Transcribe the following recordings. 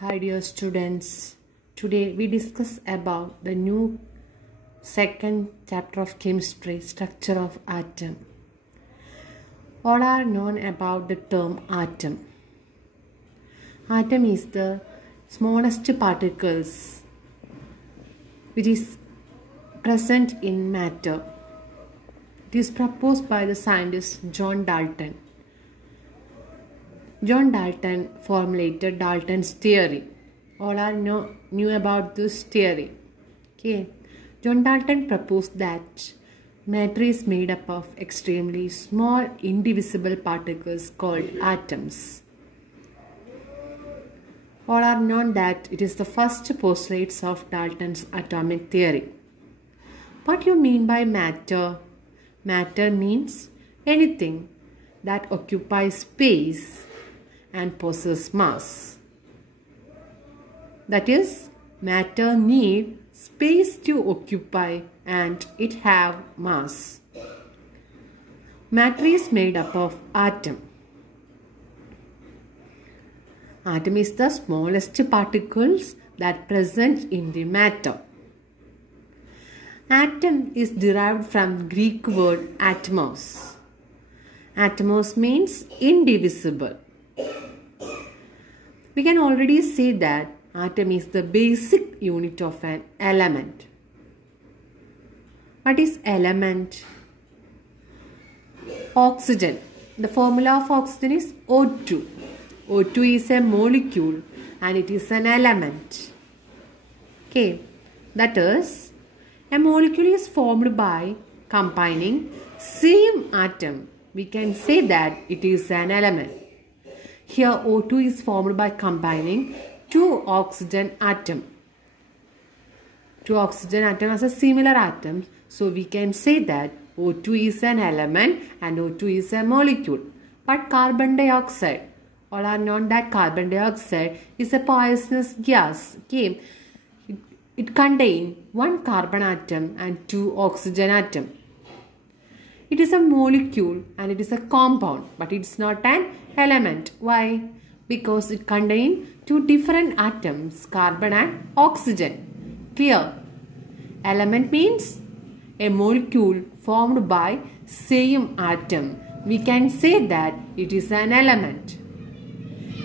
Hi dear students, today we discuss about the new second chapter of chemistry, structure of atom. All are known about the term atom. Atom is the smallest particles which is present in matter. It is proposed by the scientist John Dalton. John Dalton formulated Dalton's theory. All are knew about this theory. Okay. John Dalton proposed that matter is made up of extremely small indivisible particles called atoms. All are known that it is the first postulates of Dalton's atomic theory. What do you mean by matter? Matter means anything that occupies space and possess mass. That is, matter need space to occupy and it have mass. Matter is made up of atom. Atom is the smallest particles that present in the matter. Atom is derived from Greek word atomos. Atomos means indivisible. We can already say that atom is the basic unit of an element. What is element? Oxygen. The formula of oxygen is O2. O2 is a molecule and it is an element. Okay. That is, a molecule is formed by combining same atom. We can say that it is an element. Here O2 is formed by combining two oxygen atoms. Two oxygen atoms are similar atoms. So we can say that O2 is an element and O2 is a molecule. But carbon dioxide, all are known that carbon dioxide is a poisonous gas. Okay? It contains one carbon atom and two oxygen atoms. It is a molecule and it is a compound, but it is not an element. Why? Because it contains two different atoms, carbon and oxygen. Clear? Element means a molecule formed by same atom. We can say that it is an element.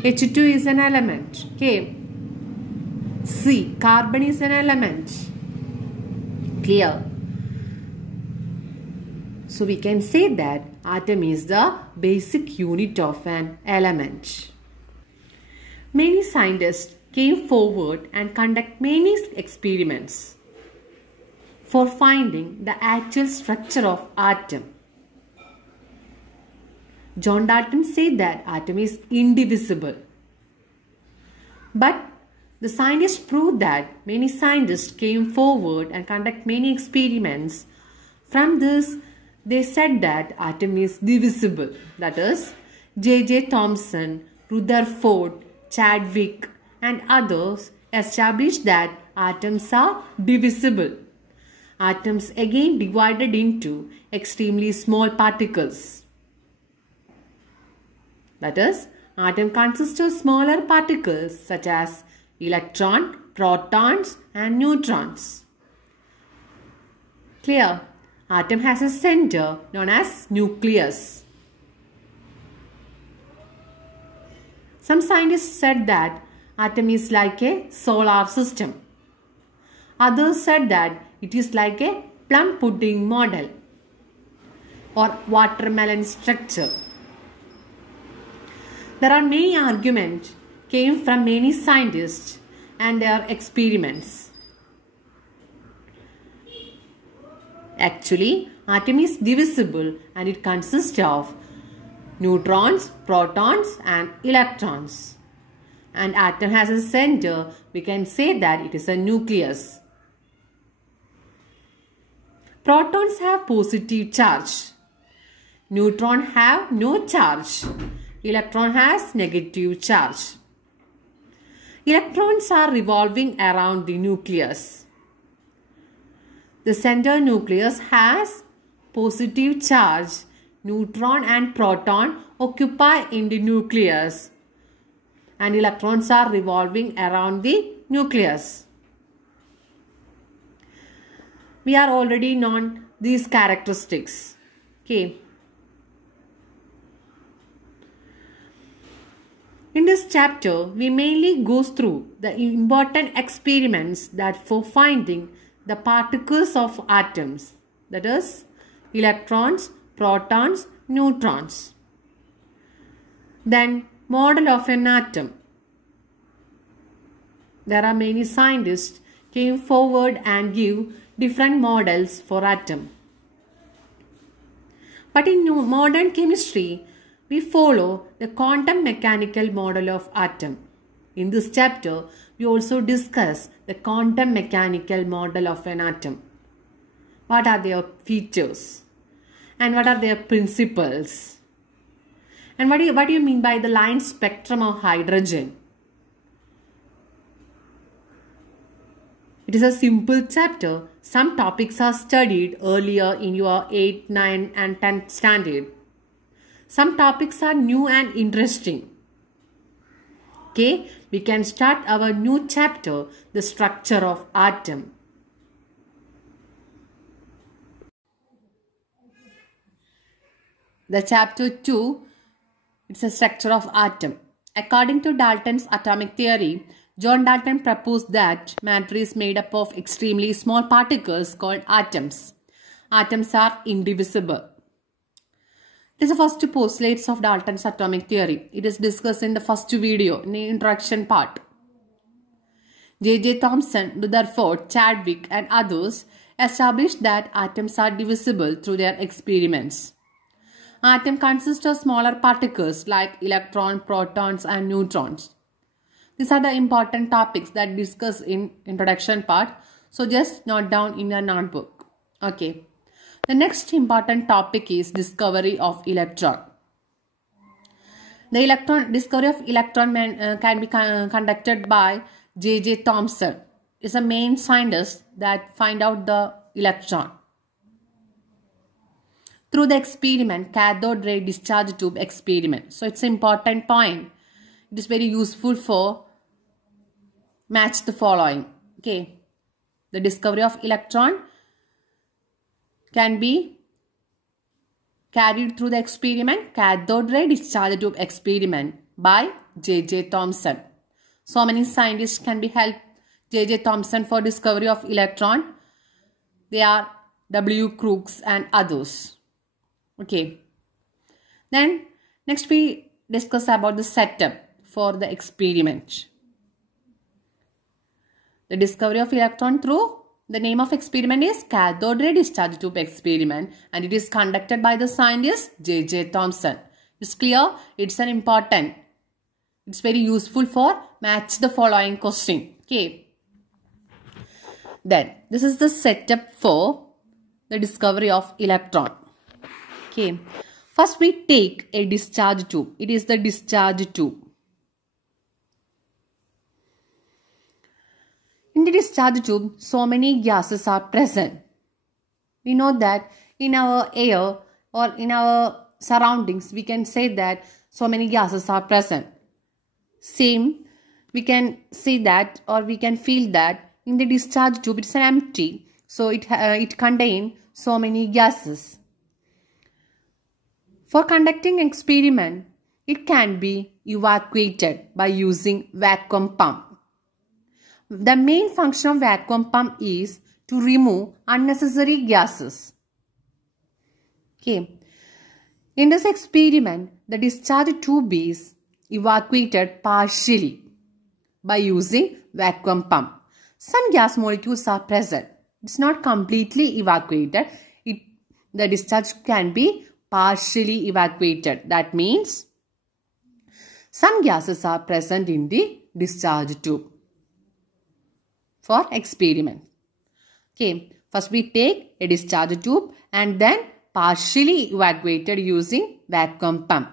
H2 is an element. Okay. C. Carbon is an element. Clear? So we can say that atom is the basic unit of an element. Many scientists came forward and conduct many experiments for finding the actual structure of atom. John Dalton said that atom is indivisible. But the scientists proved that many scientists came forward and conduct many experiments. From this, they said that atom is divisible. That is, J.J. Thomson, Rutherford, Chadwick and others established that atoms are divisible. Atoms again divided into extremely small particles. That is, atom consists of smaller particles such as electrons, protons and neutrons. Clear? Atom has a center known as nucleus. Some scientists said that atom is like a solar system. Others said that it is like a plum pudding model or watermelon structure. There are many arguments came from many scientists and their experiments. Actually, atom is divisible and it consists of neutrons, protons and electrons. And atom has a center. We can say that it is a nucleus. Protons have positive charge. Neutrons have no charge. Electron has negative charge. Electrons are revolving around the nucleus. The center nucleus has positive charge. Neutron and proton occupy in the nucleus. and electrons are revolving around the nucleus. We are already known these characteristics. Okay. In this chapter, we mainly go through the important experiments that for finding the particles of atoms, that is, electrons, protons, neutrons. Then, model of an atom. There are many scientists came forward and give different models for atom. But in modern chemistry, we follow the quantum mechanical model of atom. In this chapter, we also discuss the quantum mechanical model of an atom. What are their features? And what are their principles? And what do you mean by the line spectrum of hydrogen? It is a simple chapter. Some topics are studied earlier in your 8th, 9th and 10th standard. Some topics are new and interesting. Okay, we can start our new chapter, the structure of atom. The chapter 2, it's a structure of atom. According to Dalton's atomic theory, John Dalton proposed that matter is made up of extremely small particles called atoms. Atoms are indivisible. It is the first postulates of Dalton's atomic theory. It is discussed in the first video in the introduction part. J.J. Thomson, Rutherford, Chadwick and others established that atoms are divisible through their experiments. Atom consists of smaller particles like electrons, protons and neutrons. These are the important topics that discussed in introduction part. So just note down in your notebook. Okay. The next important topic is discovery of electron. The discovery of electron can be conducted by J.J. Thomson. Is a main scientist that find out the electron. Through the experiment, cathode ray discharge tube experiment. So it's an important point. It is very useful for match the following. Okay. The discovery of electron can be carried through the experiment, cathode ray discharge tube experiment by J.J. Thomson. So many scientists can be helped J.J. Thomson for discovery of electron. They are W. Crookes and others. Okay. Then next we discuss about the setup for the experiment. The discovery of electron through the name of experiment is cathode ray discharge tube experiment and it is conducted by the scientist J.J. Thomson. It's clear? It's an important. It's very useful for match the following question. Okay. Then this is the setup for the discovery of electron. Okay. First we take a discharge tube. It is the discharge tube. In the discharge tube, so many gases are present. We know that in our air or in our surroundings, we can say that so many gases are present. Same, we can say that or we can feel that in the discharge tube, it's empty. So it contains so many gases. For conducting experiment, it can be evacuated by using vacuum pump. The main function of vacuum pump is to remove unnecessary gases. Okay. In this experiment, the discharge tube is evacuated partially by using vacuum pump. Some gas molecules are present. It's not completely evacuated. The discharge can be partially evacuated. That means some gases are present in the discharge tube for experiment. Okay, first we take a discharge tube and then partially evacuated using vacuum pump.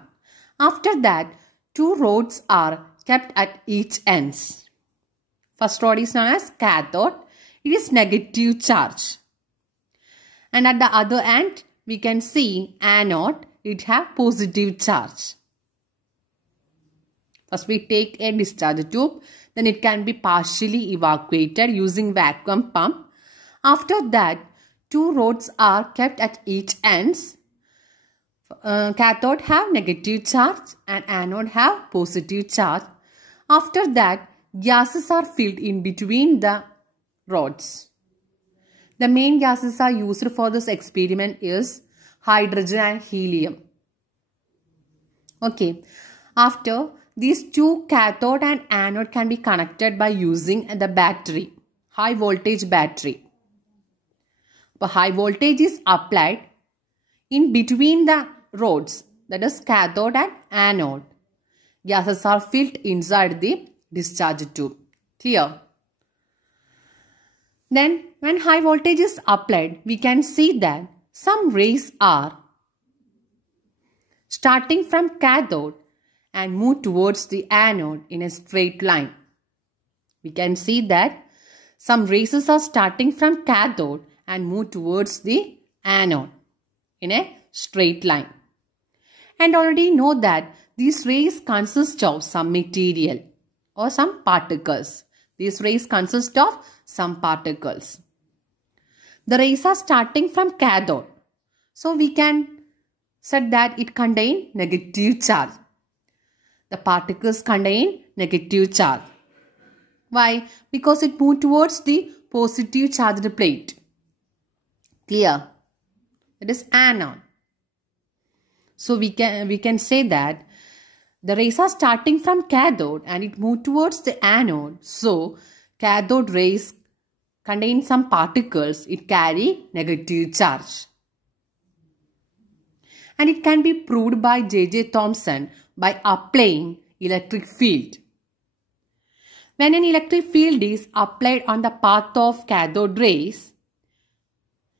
After that, two rods are kept at each ends. First rod is known as cathode. It is negative charge. And at the other end, we can see anode. It have positive charge. First we take a discharge tube, then it can be partially evacuated using vacuum pump. After that, two rods are kept at each ends. Cathode have negative charge and anode have positive charge. After that, gases are filled in between the rods. The main gases are used for this experiment is hydrogen and helium. Okay. After, these two cathode and anode can be connected by using the battery, high voltage battery. But high voltage is applied in between the rods, that is cathode and anode. Gases are filled inside the discharge tube. Clear? Then when high voltage is applied, we can see that some rays are starting from cathode and move towards the anode in a straight line. We can see that some rays are starting from cathode and move towards the anode in a straight line. And already know that these rays consist of some material or some particles. These rays consist of some particles. The rays are starting from cathode. So we can say that it contains negative charge. The particles contain negative charge. Why? Because it moves towards the positive charged plate. Clear? It is anode. So we can say that the rays are starting from cathode and it moves towards the anode. So cathode rays contain some particles. It carry negative charge. And it can be proved by J.J. Thomson by applying electric field. When an electric field is applied on the path of cathode rays,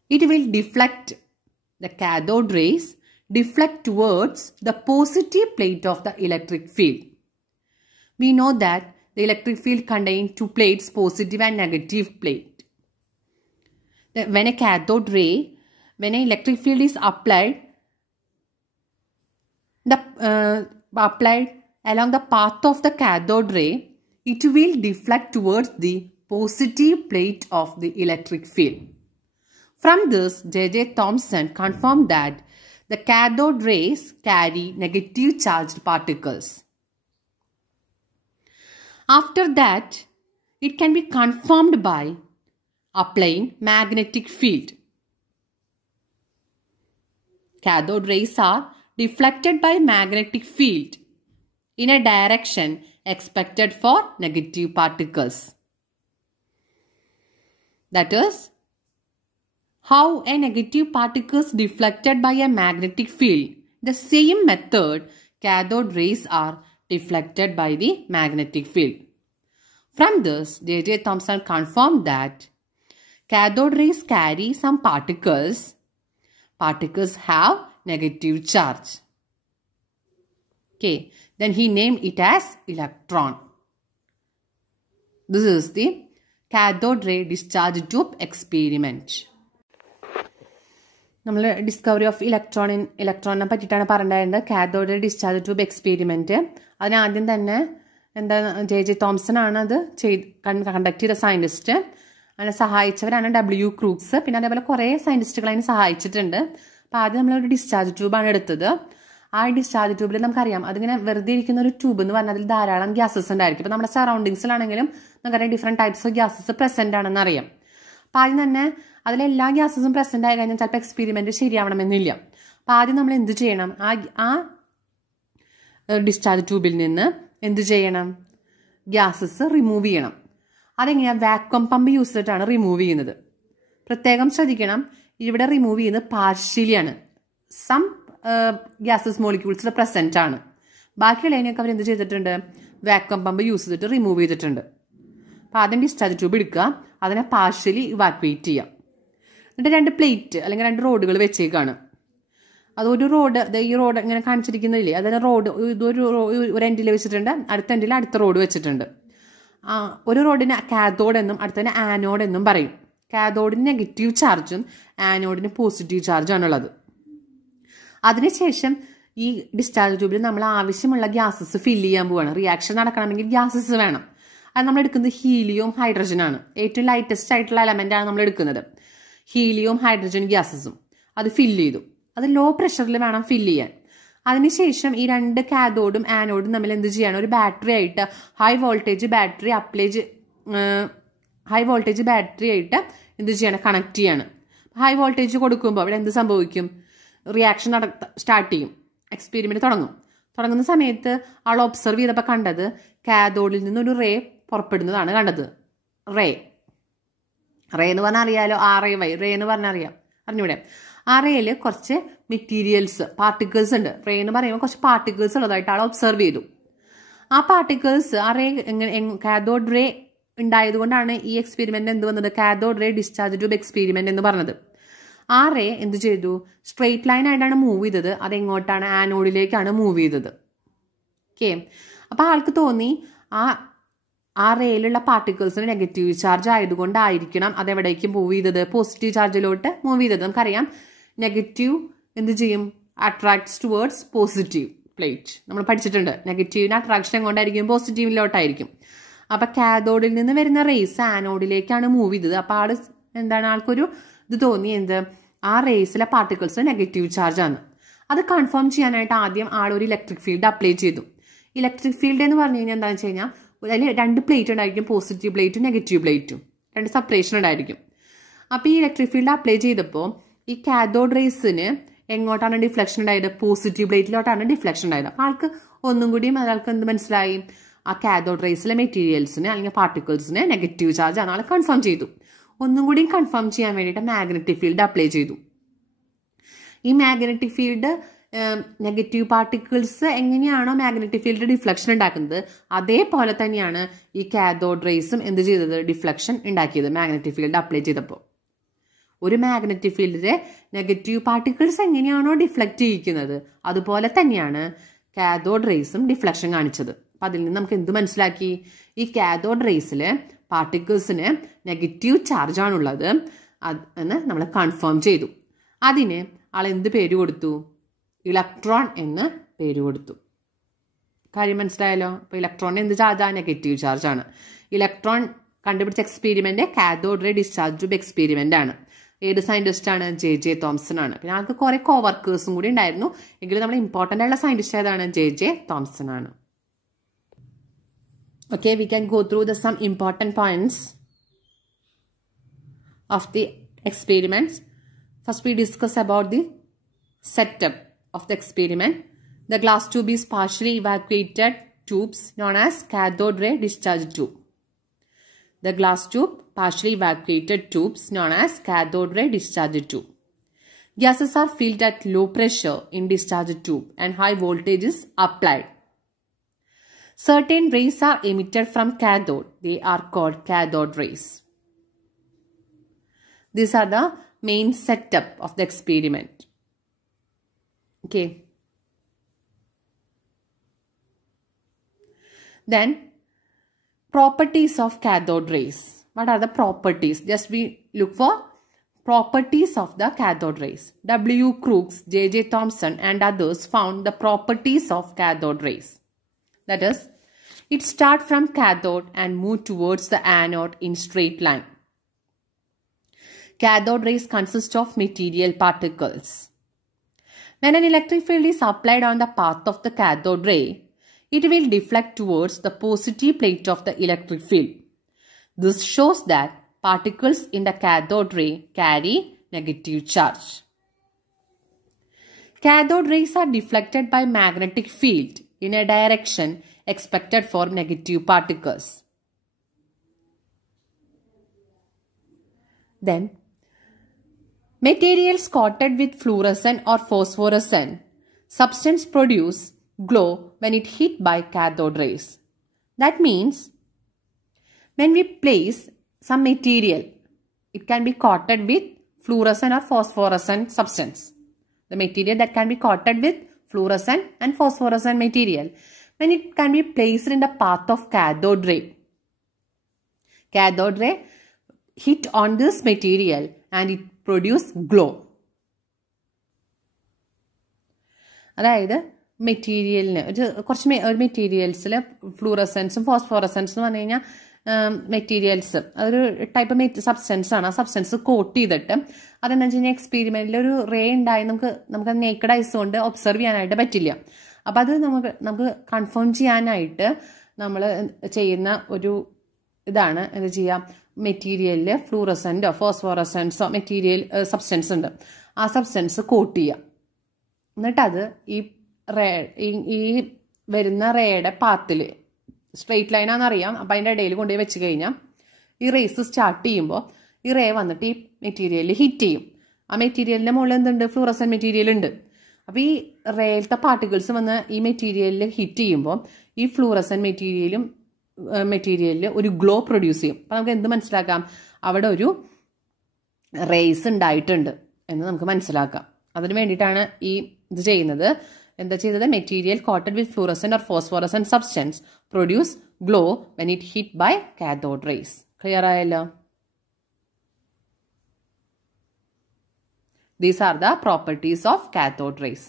it will deflect. The cathode rays deflect towards the positive plate of the electric field. We know that the electric field contains two plates, positive and negative plate. When a cathode ray, when an electric field is applied, applied along the path of the cathode ray, it will deflect towards the positive plate of the electric field. From this, J.J. Thomson confirmed that the cathode rays carry negative charged particles. After that, it can be confirmed by applying magnetic field. Cathode rays are deflected by magnetic field in a direction expected for negative particles. That is, how a negative particle is deflected by a magnetic field. The same method, cathode rays are deflected by the magnetic field. From this, J.J. Thomson confirmed that cathode rays carry some particles. Particles have negative charge. Okay, then he named it as electron. This is the cathode ray discharge tube experiment. നമ്മൾ discovery of ഇലക്ട്രോണിനെ പറ്റിയിട്ടാണ് പറഞ്ഞിട്ടുണ്ടായിരുന്നത്. Cathode discharge tube experiment. അതിനാദ്യം തന്നെ J.J. Thomson ആണ് അത് കണ്ടക്ട് ചെയ്ത സയൻറ്റിസ്റ്റ്. അതിനെ സഹായിച്ചവരാണ് W. ക്രൂക്സ്. പിന്നെ അതേപോലെ കുറേ സയൻറ്റിസ്റ്റുകൾ അതിനെ സഹായിച്ചിട്ടുണ്ട്. അപ്പോൾ ആദ്യം നമ്മളൊരു ഡിസ്ചാർജ് ട്യൂബാണ് എടുത്തത്. ആ ഡിസ്ചാർജ് ട്യൂബിൽ നമുക്കറിയാം അതിങ്ങനെ വെറുതെ ഇരിക്കുന്ന ഒരു ട്യൂബ് എന്ന് പറഞ്ഞാൽ അതിൽ ധാരാളം ഗ്യാസസ് ഉണ്ടായിരിക്കും. ഇപ്പോൾ നമ്മുടെ സറൗണ്ടിങ്സിലാണെങ്കിലും നമുക്കറിയാം different types of gases present ആണെന്ന് അറിയാം. അപ്പോൾ ആദ്യം തന്നെ അതിലെല്ലാ ഗ്യാസസും പ്രസൻ്റ് ആയി കഴിഞ്ഞാൽ ചിലപ്പോൾ എക്സ്പെരിമെൻറ്റ് ശരിയാവണമെന്നില്ല. അപ്പോൾ ആദ്യം നമ്മൾ എന്ത് ചെയ്യണം? ആ ഡിസ്ചാർജ് ട്യൂബിൽ നിന്ന് എന്ത് ചെയ്യണം? ഗ്യാസസ് റിമൂവ് ചെയ്യണം. അതെങ്ങനെയാണ്? വാക്വം പമ്പ് യൂസ് ചെയ്തിട്ടാണ് റിമൂവ് ചെയ്യുന്നത്. പ്രത്യേകം ശ്രദ്ധിക്കണം, ഇവിടെ റിമൂവ് ചെയ്യുന്നത് പാർഷ്യലിയാണ്. സം ഗ്യാസസ് മോളിക്യൂൾസ് പ്രസൻ്റ് ആണ്. ബാക്കിയുള്ളതിനൊക്കെ അവർ എന്ത് ചെയ്തിട്ടുണ്ട്? വാക്വം പമ്പ് യൂസ് ചെയ്തിട്ട് റിമൂവ് ചെയ്തിട്ടുണ്ട്. അപ്പോൾ ആദ്യം ഡിസ്ചാർജ് ട്യൂബ് എടുക്കുക, അതിനെ പാർഷ്യലി ഇവാക്വേറ്റ് ചെയ്യാം. എന്നിട്ട് 2 പ്ലേറ്റ് അല്ലെങ്കിൽ 2 റോഡുകൾ വെച്ചേക്കാണ്. അതൊരു റോഡ്, ഈ റോഡ് ഇങ്ങനെ കാണിച്ചിരിക്കുന്നില്ലേ, അതിന് റോഡ് ഒരു എൻഡിൽ വെച്ചിട്ടുണ്ട്, അടുത്ത എൻഡിൽ അടുത്ത റോഡ് വെച്ചിട്ടുണ്ട്. ഒരു റോഡിന് കാഥോഡ് എന്നും അടുത്തതിന് ആനോഡ് എന്നും പറയും. കാഥോഡിന് നെഗറ്റീവ് ചാർജും ആനോഡിന് പോസിറ്റീവ് ചാർജും ആണുള്ളത്. അതിനുശേഷം ഈ ഡിസ്ചാർജ് ട്യൂബിൽ നമ്മൾ ആവശ്യമുള്ള ഗ്യാസസ് ഫില്ല് ചെയ്യാൻ പോവുകയാണ്. റിയാക്ഷൻ നടക്കണമെങ്കിൽ ഗ്യാസസ് വേണം. അത് നമ്മൾ എടുക്കുന്നത് ഹീലിയവും ഹൈഡ്രജനാണ്. ഏറ്റവും ലൈറ്റസ്റ്റ് ആയിട്ടുള്ള എലമെൻ്റാണ് നമ്മൾ എടുക്കുന്നത്. ഹീലിയവും ഹൈഡ്രജൻ ഗ്യാസസും അത് ഫില്ല് ചെയ്തു. അത് ലോ പ്രഷറിൽ വേണം ഫില്ല് ചെയ്യാൻ. അതിനുശേഷം ഈ രണ്ട് കാഥോഡും ആനോഡും തമ്മിൽ എന്ത് ചെയ്യണം, ഒരു ബാറ്ററി ആയിട്ട് ഹൈ വോൾട്ടേജ് ബാറ്ററി ആയിട്ട് എന്ത് ചെയ്യണം, കണക്ട് ചെയ്യാണ്. ഹൈ വോൾട്ടേജ് കൊടുക്കുമ്പോൾ അവിടെ എന്ത് സംഭവിക്കും, റിയാക്ഷൻ സ്റ്റാർട്ട് ചെയ്യും, എക്സ്പെരിമെൻറ്റ് തുടങ്ങുന്ന സമയത്ത് ആൾ ഒബ്സർവ് ചെയ്തപ്പോൾ കണ്ടത് കാഥോഡിൽ നിന്നൊരു റേ പുറപ്പെടുന്നതാണ് കണ്ടത്. റേ എന്ന് പറഞ്ഞാൽ അറിയാലോ, RAY, റേ എന്ന് പറഞ്ഞാൽ അറിഞ്ഞൂടെ. ആ റേയിൽ കുറച്ച് മെറ്റീരിയൽസ്, പാർട്ടിക്കിൾസ് ഉണ്ട്. റേ എന്ന് പറയുമ്പോൾ കുറച്ച് പാർട്ടിക്കിൾസ് ഉള്ളതായിട്ട് ആൾ ഒബ്സർവ് ചെയ്തു. ആ പാർട്ടിക്കിൾസ് ആ റേ കാഥോഡ് റേ ഉണ്ടായതുകൊണ്ടാണ് ഈ എക്സ്പെരിമെന്റ് എന്ത് വന്നത്, cathode ray discharge tube experiment എന്ന് പറഞ്ഞത്. ആ റേ എന്ത് ചെയ്തു, സ്ട്രെയിറ്റ് ലൈൻ ആയിട്ടാണ് മൂവ് ചെയ്തത്. അതെങ്ങോട്ടാണ്, ആനോഡിലേക്കാണ് മൂവ് ചെയ്തത്. ഓക്കെ, അപ്പോൾ ആൾക്ക് തോന്നി ആ റേയിലുള്ള പാർട്ടിക്കിൾസിന് നെഗറ്റീവ് ചാർജ് ആയതുകൊണ്ടായിരിക്കണം അതെവിടേക്ക് മൂവ് ചെയ്തത്, പോസിറ്റീവ് ചാർജിലോട്ട് മൂവ് ചെയ്തത്. നമുക്കറിയാം നെഗറ്റീവ് എന്ത് ചെയ്യും, അട്രാക്ട്സ് ടുവേർഡ്സ് പോസിറ്റീവ് പ്ലേറ്റ്. നമ്മൾ പഠിച്ചിട്ടുണ്ട്, നെഗറ്റീവിന് അട്രാക്ഷൻ എങ്ങോട്ടായിരിക്കും, പോസിറ്റീവിലോട്ടായിരിക്കും. അപ്പം കാഥോഡിൽ നിന്ന് വരുന്ന റേസ് ആനോഡിലേക്കാണ് മൂവ് ചെയ്തത്. അപ്പോൾ ആൾക്കൊരു ഇത് തോന്നി, എന്ത്, ആ റേസിലെ പാർട്ടിക്കിൾസ് നെഗറ്റീവ് ചാർജ് ആണ്. അത് കൺഫേം ചെയ്യാനായിട്ട് ആദ്യം ആളൊരു ഇലക്ട്രിക് ഫീൽഡ് അപ്ലൈ ചെയ്തു. ഇലക്ട്രിക് ഫീൽഡ് എന്ന് പറഞ്ഞു കഴിഞ്ഞാൽ എന്താണെന്ന് വെച്ച് കഴിഞ്ഞാൽ അതിൽ രണ്ട് പ്ലേറ്റ് ഉണ്ടായിരിക്കും, പോസിറ്റീവ് പ്ലേറ്റും നെഗറ്റീവ് പ്ലേറ്റും, രണ്ട് സെപ്പറേഷൻ ഉണ്ടായിരിക്കും. അപ്പോൾ ഈ ഇലക്ട്രിക് ഫീൽഡ് അപ്ലൈ ചെയ്തപ്പോൾ ഈ കാഥോഡ് റേസിന് എങ്ങോട്ടാണ് ഡിഫ്ലക്ഷൻ ഉണ്ടായത്, പോസിറ്റീവ് പ്ലേറ്റിലോട്ടാണ് ഡിഫ്ലക്ഷൻ ഉണ്ടായത്. അപ്പോൾ ആൾക്ക് ഒന്നും കൂടിയും അയാൾക്ക് എന്ത് മനസ്സിലായി, ആ കാഥോഡ് റേസിലെ മെറ്റീരിയൽസിന് അല്ലെങ്കിൽ പാർട്ടിക്കിൾസിന് നെഗറ്റീവ് ചാർജ് ആണ്. ആൾ കൺഫേം ചെയ്തു. ഒന്നും കൂടിയും കൺഫേം ചെയ്യാൻ വേണ്ടിയിട്ട് മാഗ്നറ്റിക് ഫീൽഡ് അപ്ലൈ ചെയ്തു. ഈ മാഗ്നറ്റിക് ഫീൽഡ് നെഗറ്റീവ് പാർട്ടിക്കിൾസ് എങ്ങനെയാണോ മാഗ്നറ്റിക് ഫീൽഡ് ഡിഫ്ലക്ഷൻ ഉണ്ടാക്കുന്നത്, അതേപോലെ തന്നെയാണ് ഈ കാഥോഡ് റേസും എന്ത് ചെയ്തത്, ഡിഫ്ലക്ഷൻ ഉണ്ടാക്കിയത് മാഗ്നറ്റിക് ഫീൽഡ് അപ്ലൈ ചെയ്തപ്പോൾ. ഒരു മാഗ്നറ്റിക് ഫീൽഡിലെ നെഗറ്റീവ് പാർട്ടിക്കിൾസ് എങ്ങനെയാണോ ഡിഫ്ലക്റ്റ് ചെയ്യിക്കുന്നത്, അതുപോലെ തന്നെയാണ് കാഥോഡ് റേസും ഡിഫ്ലക്ഷൻ കാണിച്ചത്. അപ്പം അതിൽ നിന്ന് നമുക്ക് എന്ത് മനസ്സിലാക്കി, ഈ കാഥോഡ് റേസിൽ പാർട്ടിക്കിൾസിന് നെഗറ്റീവ് ചാർജാണുള്ളത് എന്ന് നമ്മൾ കൺഫേം ചെയ്തു. അതിന് ആൾ എന്ത് പേര് കൊടുത്തു, ഇലക്ട്രോൺ എന്ന് പേര് കൊടുത്തു. കാര്യം മനസ്സിലായല്ലോ. അപ്പോൾ ഇലക്ട്രോണിന് എന്ത് ചാർജാണ്, നെഗറ്റീവ് ചാർജാണ്. ഇലക്ട്രോൺ കണ്ടുപിടിച്ച experiment cathode ray discharge tube experiment ആണ്. ഏത് സയന്റിസ്റ്റാണ്, JJ തോംസൺ ആണ്. പിന്നെ ആൾക്ക് കുറെ കോവർക്കേഴ്സും കൂടി ഉണ്ടായിരുന്നു. എങ്കിലും നമ്മൾ ഇമ്പോർട്ടൻ്റ് ആയിട്ടുള്ള സയന്റിസ്റ്റ് ഏതാണ്, JJ തോംസൺ ആണ്. Okay, we can go through some important points of the experiments. First, we discuss about the setup of the experiment. The glass tube is partially evacuated tubes known as cathode ray discharge tube. The glass tube, partially evacuated tubes known as cathode ray discharge tube. Gases are filled at low pressure in discharge tube and high voltage is applied. Certain rays are emitted from cathode. They are called cathode rays. These are the main setup of the experiment. Okay. Then, properties of cathode rays. What are the properties? Just we look for properties of the cathode rays. W. Crookes, JJ Thomson and others found the properties of cathode rays. That is, it starts from cathode and move towards the anode in straight line. Cathode rays consist of material particles. When an electric field is applied on the path of the cathode ray, it will deflect towards the positive plate of the electric field. This shows that particles in the cathode ray carry negative charge. Cathode rays are deflected by magnetic field in a direction expected for negative particles. Then, materials coated with fluorescent or phosphorescent substance produce glow when it hit by cathode rays. That means, when we place some material, it can be coated with fluorescent or phosphorescent substance. The material that can be coated with fluorescent and phosphorescent material, when it can be placed in the path of cathode ray. Cathode ray hit on this material and it produces glow. അതായത് മെറ്റീരിയലിന് കുറച്ച് മെറ്റീരിയൽസിൽ ഫ്ലൂറസെൻസും ഫോസ്ഫോറസെൻസും എന്ന് പറഞ്ഞു കഴിഞ്ഞാൽ മെറ്റീരിയൽസ് അതൊരു ടൈപ്പ് സബ്സ്റ്റൻസ് ആണ്. ആ സബ്സ്റ്റൻസ് കോട്ട് ചെയ്തിട്ട് അതെന്താ വെച്ച് കഴിഞ്ഞാൽ എക്സ്പെരിമെന്റിൽ ഒരു റേ ഉണ്ടായി നമുക്ക് നേക്കഡ് ഐസ് കൊണ്ട് ഒബ്സർവ് ചെയ്യാനായിട്ട് പറ്റില്ല. അപ്പം അത് നമുക്ക് കൺഫേം ചെയ്യാനായിട്ട് നമ്മൾ ചെയ്യുന്ന ഒരു ഇതാണ് എന്ത് ചെയ്യാം, മെറ്റീരിയലിൽ ഫ്ലൂറസെൻറ്റോ ഫോസ്ഫോറസെൻസോ മെറ്റീരിയൽ സബ്സ്റ്റൻസ് ഉണ്ട്, ആ സബ്സ്റ്റൻസ് കോട്ട് ചെയ്യാം. എന്നിട്ടത് ഈ വരുന്ന റേയുടെ പാത്തിൽ സ്ട്രെയിറ്റ് ലൈനാണെന്നറിയാം. അപ്പം അതിൻ്റെ ഇടയിൽ കൊണ്ടുപോയി വെച്ച് കഴിഞ്ഞാൽ ഈ റേസ് സ്റ്റാർട്ട് ചെയ്യുമ്പോൾ ഈ റേ വന്നിട്ട് ഈ മെറ്റീരിയലിൽ ഹിറ്റ് ചെയ്യും. ആ മെറ്റീരിയലിൻ്റെ മുകളിൽ എന്തുണ്ട്, ഫ്ലൂറസൻ മെറ്റീരിയൽ ഉണ്ട്. അപ്പോൾ ഈ റേയിലത്തെ പാർട്ടിക്കിൾസ് വന്ന് ഈ മെറ്റീരിയലിൽ ഹിറ്റ് ചെയ്യുമ്പോൾ ഈ ഫ്ലൂറസൻ മെറ്റീരിയലിൽ ഒരു ഗ്ലോ പ്രൊഡ്യൂസ് ചെയ്യും. അപ്പോൾ നമുക്ക് എന്ത് മനസ്സിലാക്കാം, അവിടെ ഒരു റേസ് ഉണ്ടായിട്ടുണ്ട് എന്ന് നമുക്ക് മനസ്സിലാക്കാം. അതിന് വേണ്ടിയിട്ടാണ് ഈ ഇത് ചെയ്യുന്നത്. എന്താ ചെയ്തത്, material coated with fluorescent or phosphorescent substance produce glow when it hit by cathode rays. Clear ആയല്ലോ? These are the properties of cathode rays.